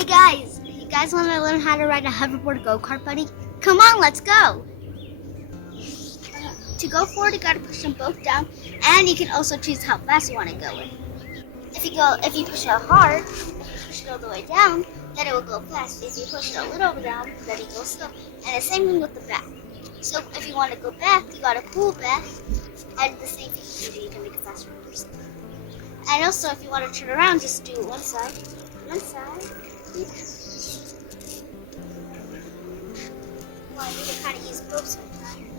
Hey guys, you guys want to learn how to ride a hoverboard go-kart buddy? Come on, let's go! To go forward, you gotta push them both down, and you can also choose how fast you want to go in. If you push it hard, push it all the way down, then it will go fast. If you push it a little down, then it goes slow. And the same thing with the back. So if you want to go back, you gotta pull back, and the same thing you can make it faster for yourself. And also, if you want to turn around, just do one side. Well, you can kind of use both sometimes.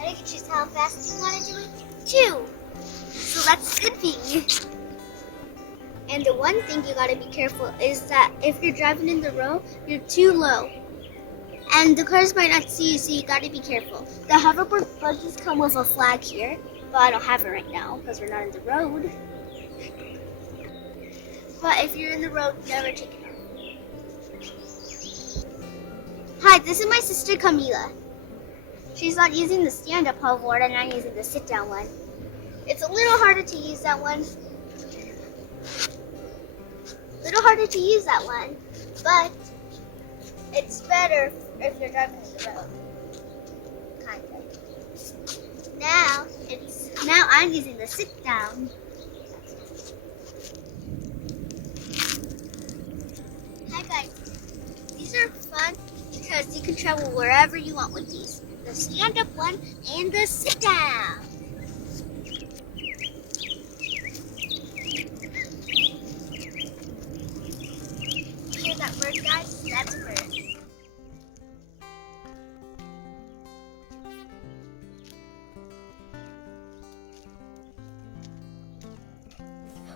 And you can choose how fast you want to do it too. So that's a good thing. And the one thing you gotta be careful is that if you're driving in the road, you're too low. And the cars might not see you, so you gotta be careful. The hoverboard buggies come with a flag here, but I don't have it right now because we're not in the road. But if you're in the road, never take it off. Hi, this is my sister Camila. She's not using the stand-up hoverboard and I'm using the sit-down one. It's a little harder to use that one. But it's better if you're driving in the road. Kind of. Now I'm using the sit-down. Hi guys, these are fun because you can travel wherever you want with these. The stand-up one and the sit-down. Hear that bird, guys? That's a bird.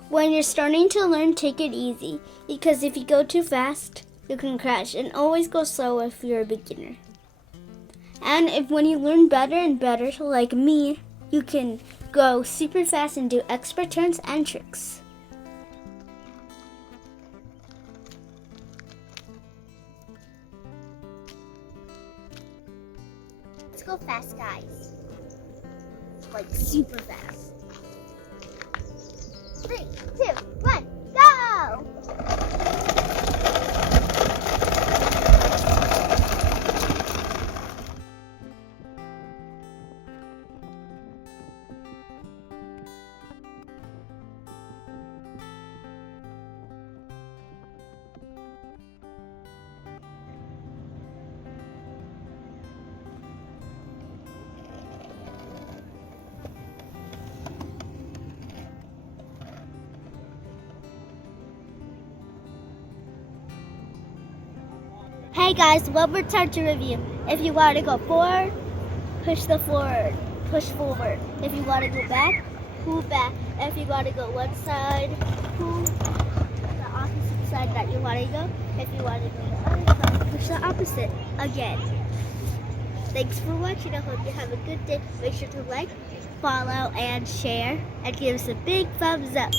When you're starting to learn, take it easy, because if you go too fast, you can crash, and always go slow if you're a beginner. And when you learn better and better, like me, you can go super fast and do expert turns and tricks. Let's go fast, guys. Like super fast. 3, 2, 1, go! Hey guys, one more time to review. If you want to go forward, push forward. If you want to go back, pull back. If you want to go one side, pull the opposite side that you want to go. If you want to go the other side, push the opposite again. Thanks for watching. I hope you have a good day. Make sure to like, follow, and share, and give us a big thumbs up.